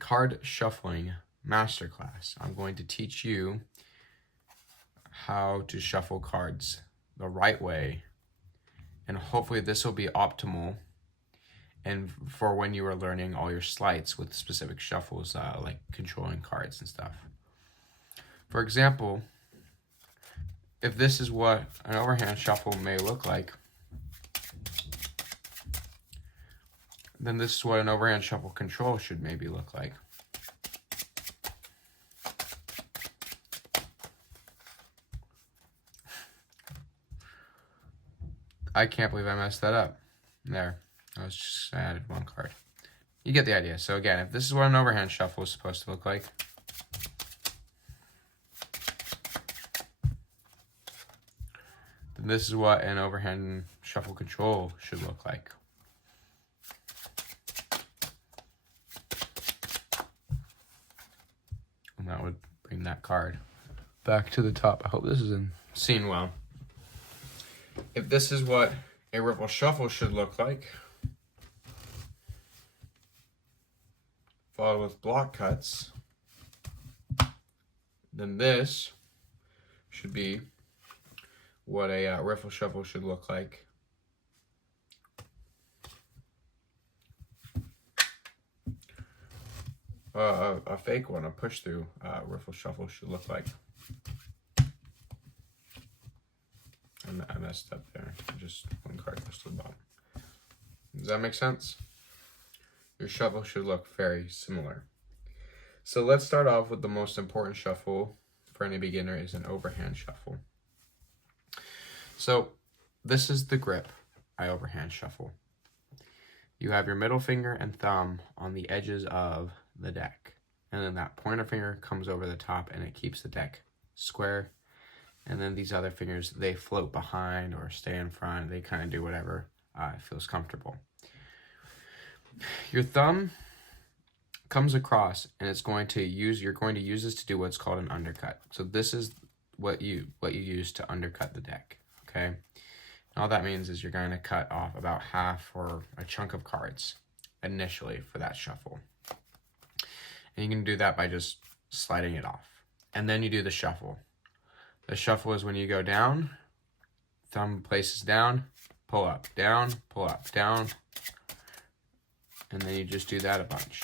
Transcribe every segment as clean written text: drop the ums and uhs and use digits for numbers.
card shuffling masterclass. I'm going to teach you how to shuffle cards the right way, and hopefully this will be optimal and for when you are learning all your sleights with specific shuffles, like controlling cards and stuff. For example, if this is what an overhand shuffle may look like, then this is what an overhand shuffle control should maybe look like. I can't believe I messed that up. There. I added one card. You get the idea. So again, if this is what an overhand shuffle is supposed to look like, then this is what an overhand shuffle control should look like. And that would bring that card back to the top. I hope this is seen well. If this is what a riffle shuffle should look like, followed with block cuts, then this should be what a riffle shuffle should look like. A fake one, a push through riffle shuffle should look like. I messed up there. Just one card pushed to the bottom. Does that make sense? Your shuffle should look very similar. So let's start off with the most important shuffle for any beginner is an overhand shuffle. So this is the grip I overhand shuffle. You have your middle finger and thumb on the edges of the deck. And then that pointer finger comes over the top and it keeps the deck square. And then these other fingers, they float behind or stay in front. They kind of do whatever feels comfortable. Your thumb comes across and you're going to use this to do what's called an undercut. So this is what you use to undercut the deck, okay? And all that means is you're going to cut off about half or a chunk of cards initially for that shuffle. And you can do that by just sliding it off. And then you do the shuffle. The shuffle is when you go down, thumb places down, pull up, down, pull up, down, and then you just do that a bunch.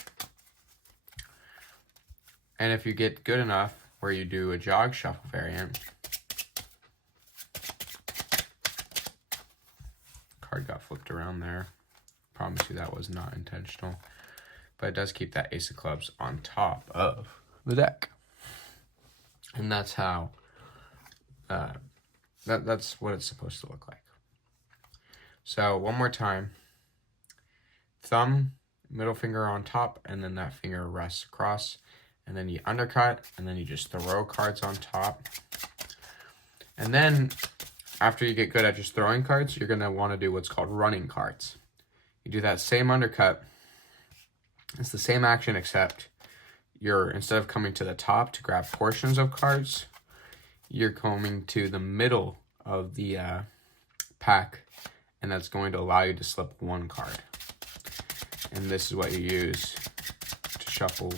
And if you get good enough where you do a jog shuffle variant, card got flipped around there. Promise you that was not intentional, but it does keep that ace of clubs on top of the deck. And that's how that's what it's supposed to look like. So one more time, thumb, middle finger on top, and then that finger rests across, and then you undercut, and then you just throw cards on top. And then after you get good at just throwing cards, you're gonna want to do what's called running cards. You do that same undercut. It's the same action, except instead of coming to the top to grab portions of cards, you're coming to the middle of the pack, and that's going to allow you to slip one card. And this is what you use to shuffle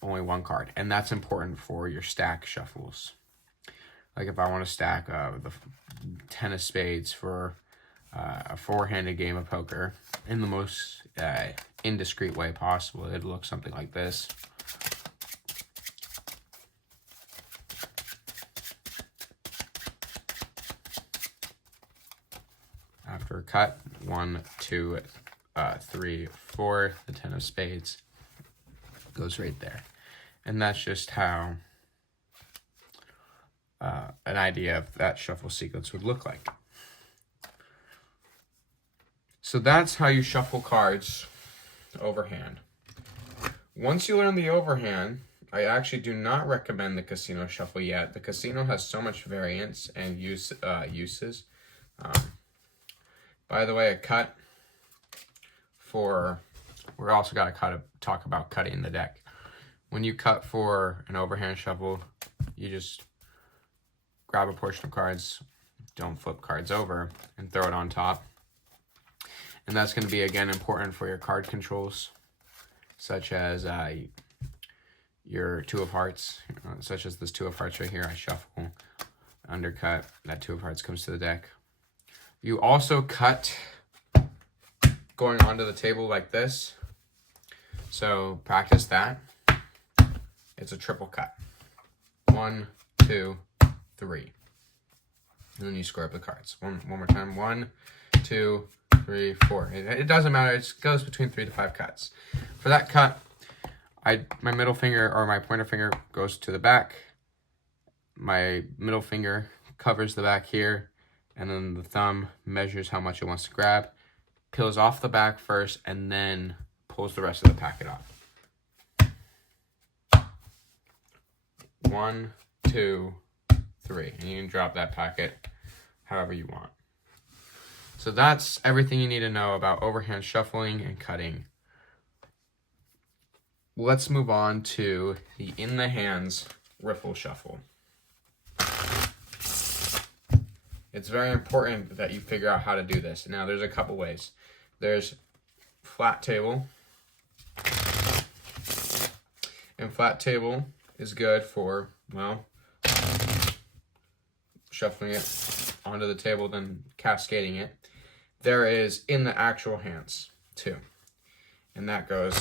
only one card. And that's important for your stack shuffles. Like if I want to stack the 10 of spades for a four-handed game of poker in the most indiscreet way possible, it'd look something like this. After a cut, 1, 2, 3, 4, the 10 of spades goes right there. And that's just how an idea of that shuffle sequence would look like. So that's how you shuffle cards overhand. Once you learn the overhand, I actually do not recommend the casino shuffle yet. The casino has so much variance and uses. By the way, a cut we're also got to talk about cutting the deck. When you cut for an overhand shuffle, you just grab a portion of cards, don't flip cards over, and throw it on top. And that's going to be, again, important for your card controls. such as your two of hearts, such as this two of hearts right here. I shuffle, undercut, that two of hearts comes to the deck. You also cut going onto the table like this. So practice that. It's a triple cut. 1, 2, 3. And then you square up the cards. One more time. 1, 2, 3, 4. It doesn't matter. It goes between 3 to 5 cuts. For that cut, my middle finger or my pointer finger goes to the back. My middle finger covers the back here, and then the thumb measures how much it wants to grab, peels off the back first, and then pulls the rest of the packet off. 1, 2, 3. And you can drop that packet however you want. So that's everything you need to know about overhand shuffling and cutting. Let's move on to the in the hands riffle shuffle. It's very important that you figure out how to do this. Now, there's a couple ways. There's flat table. And flat table is good for, well, shuffling it onto the table, then cascading it. There is in the actual hands, too. And that goes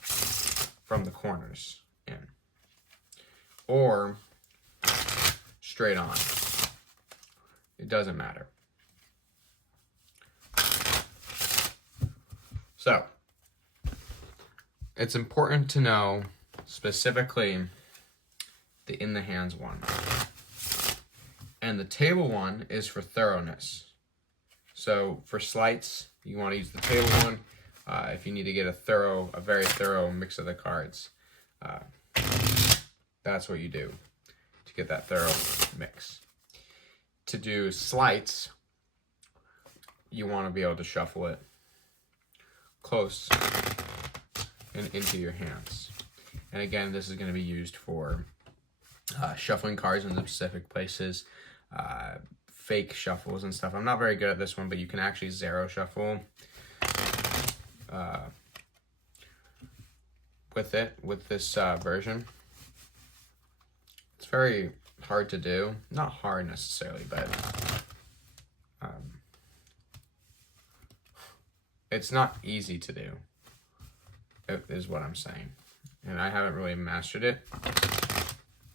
from the corners in. Or straight on. It doesn't matter. So, it's important to know specifically the in the hands one. And the table one is for thoroughness. So for sleights, you want to use the table one. If you need to get a very thorough mix of the cards, that's what you do to get that thorough mix. To do sleights, you want to be able to shuffle it close and into your hands. And again, this is going to be used for shuffling cards in specific places, fake shuffles and stuff. I'm not very good at this one, but you can actually zero shuffle with this version. It's very hard to do. Not hard necessarily, but it's not easy to do, is what I'm saying. And I haven't really mastered it,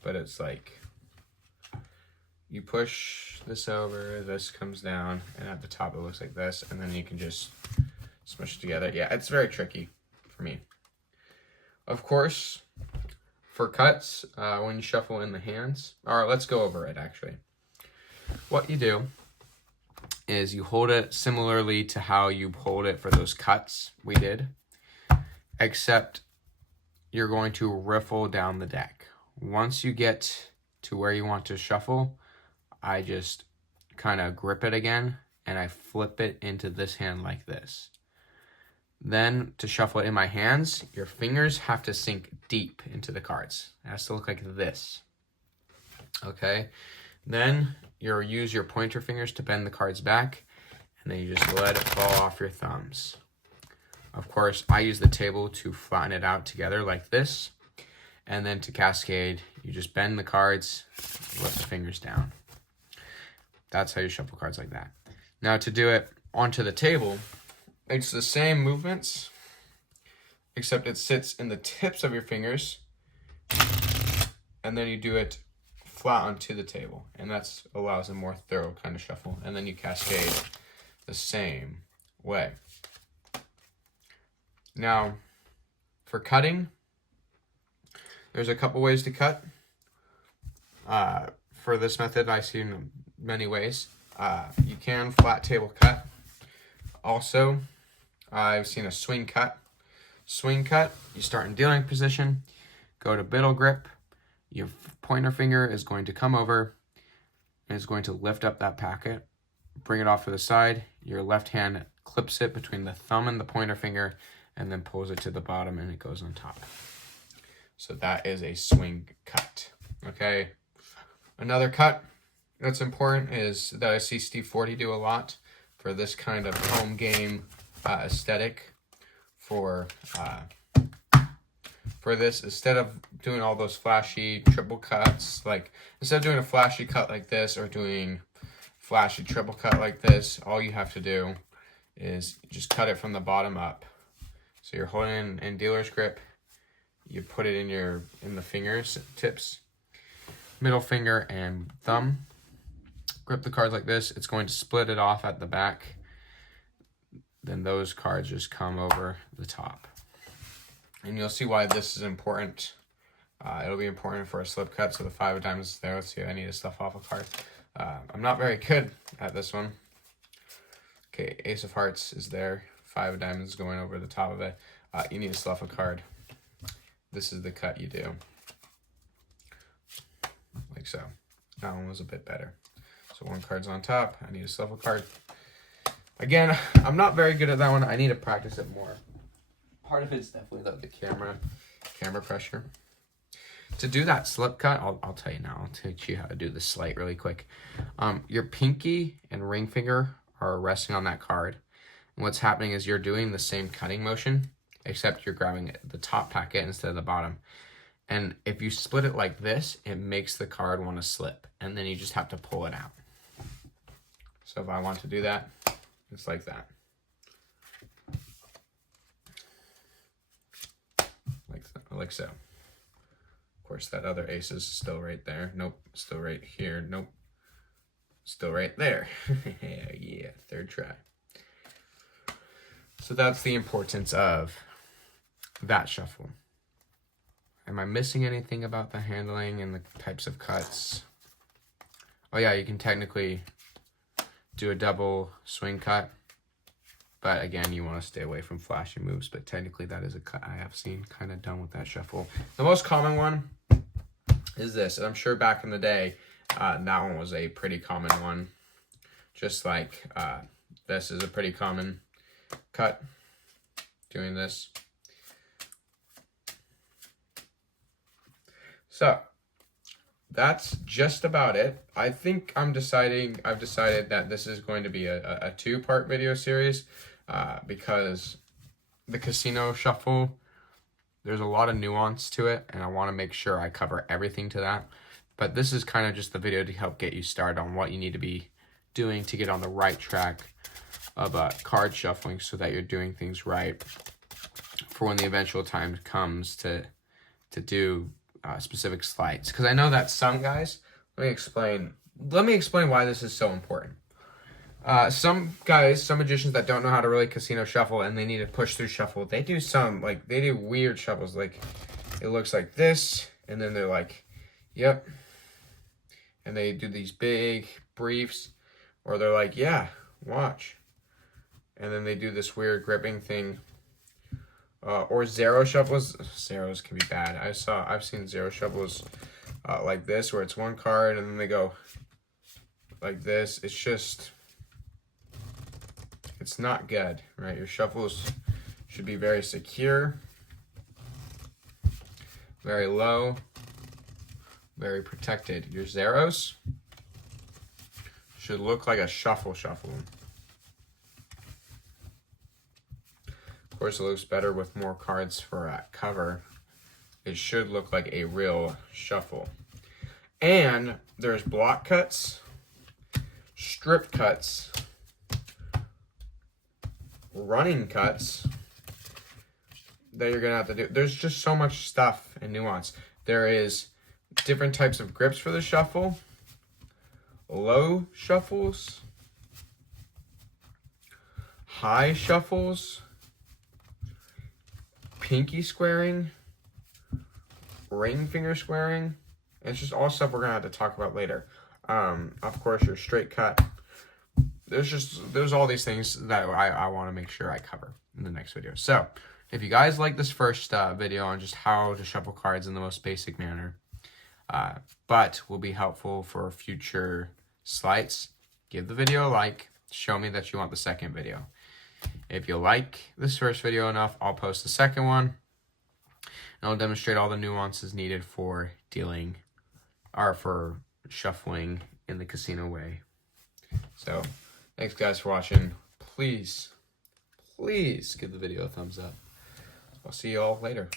but it's like you push this over, this comes down, and at the top it looks like this, and then you can just smush it together. Yeah, it's very tricky for me. Of course, for cuts, when you shuffle in the hands, or let's go over it actually. What you do is you hold it similarly to how you hold it for those cuts we did, except you're going to riffle down the deck. Once you get to where you want to shuffle, I just kind of grip it again and I flip it into this hand like this. Then to shuffle it in my hands, your fingers have to sink deep into the cards. It has to look like this. Okay? Then you'll use your pointer fingers to bend the cards back, and then you just let it fall off your thumbs. Of course, I use the table to flatten it out together like this, and then to cascade, you just bend the cards, lift the fingers down. That's how you shuffle cards like that. Now to do it onto the table, it's the same movements, except it sits in the tips of your fingers, and then you do it flat onto the table, and that allows a more thorough kind of shuffle, and then you cascade the same way. Now, for cutting, there's a couple ways to cut. For this method, I've seen many ways. You can flat table cut. Also, I've seen a swing cut. Swing cut, you start in dealing position, go to middle grip, your pointer finger is going to come over and is going to lift up that packet, bring it off to the side, your left hand clips it between the thumb and the pointer finger, and then pulls it to the bottom and it goes on top. So that is a swing cut, okay? Another cut that's important is that I see Steve Forte do a lot for this kind of home game aesthetic for for this, instead of doing all those flashy triple cuts, like instead of doing a flashy cut like this or doing flashy triple cut like this, all you have to do is just cut it from the bottom up. So you're holding in dealer's grip, you put it in the fingers tips, middle finger and thumb. Grip the cards like this. It's going to split it off at the back. Then those cards just come over the top. And you'll see why this is important. It'll be important for a slip cut. So the 5 of diamonds is there. Let's see if I need to stuff off a card. I'm not very good at this one. Okay, ace of hearts is there. 5 of diamonds going over the top of it. You need to stuff a card. This is the cut you do. Like so. That one was a bit better. So 1 card's on top. I need to stuff a card. Again, I'm not very good at that one. I need to practice it more. Part of it's definitely the camera pressure. To do that slip cut, I'll tell you now. I'll teach you how to do the sleight really quick. Your pinky and ring finger are resting on that card. And what's happening is you're doing the same cutting motion, except you're grabbing the top packet instead of the bottom. And if you split it like this, it makes the card want to slip. And then you just have to pull it out. So if I want to do that, it's like that. Like so. Of course, that other ace is still right there. Nope, still right here. Nope, still right there. Yeah, 3rd try. So that's the importance of that shuffle. Am I missing anything about the handling and the types of cuts? Oh yeah, you can technically do a double swing cut. But again, you want to stay away from flashy moves. But technically, that is a cut I have seen kind of done with that shuffle. The most common one is this. And I'm sure back in the day, that one was a pretty common one. Just like this is a pretty common cut. Doing this. So that's just about it. I think I've decided that this is going to be a 2-part video series because the casino shuffle, there's a lot of nuance to it, and I want to make sure I cover everything to that. But this is kind of just the video to help get you started on what you need to be doing to get on the right track of card shuffling so that you're doing things right for when the eventual time comes to do specific sleights. Because I know that some guys, let me explain why this is so important. Some magicians that don't know how to really casino shuffle and they need to push through shuffle, they do weird shuffles. Like, it looks like this, and then they're like, yep. And they do these big briefs, or they're like, yeah, watch. And then they do this weird gripping thing. Or zero shuffles. Zeros can be bad. I've seen zero shuffles like this, where it's 1 card and then they go like this. It's not good, right? Your shuffles should be very secure, very low, very protected. Your zeros should look like a shuffle. Of course, it looks better with more cards for cover. It should look like a real shuffle. And there's block cuts, strip cuts, running cuts that you're going to have to do. There's just so much stuff and nuance. There is different types of grips for the shuffle, low shuffles, high shuffles, pinky squaring, ring finger squaring. It's just all stuff we're gonna have to talk about later. Of course, your straight cut. There's all these things that I want to make sure I cover in the next video. So if you guys like this first video on just how to shuffle cards in the most basic manner, but will be helpful for future sleights, give the video a like. Show me that you want the second video. If you like this first video enough, I'll post the second one. And I'll demonstrate all the nuances needed for for shuffling in the casino way. So, thanks guys for watching. Please give the video a thumbs up. I'll see you all later.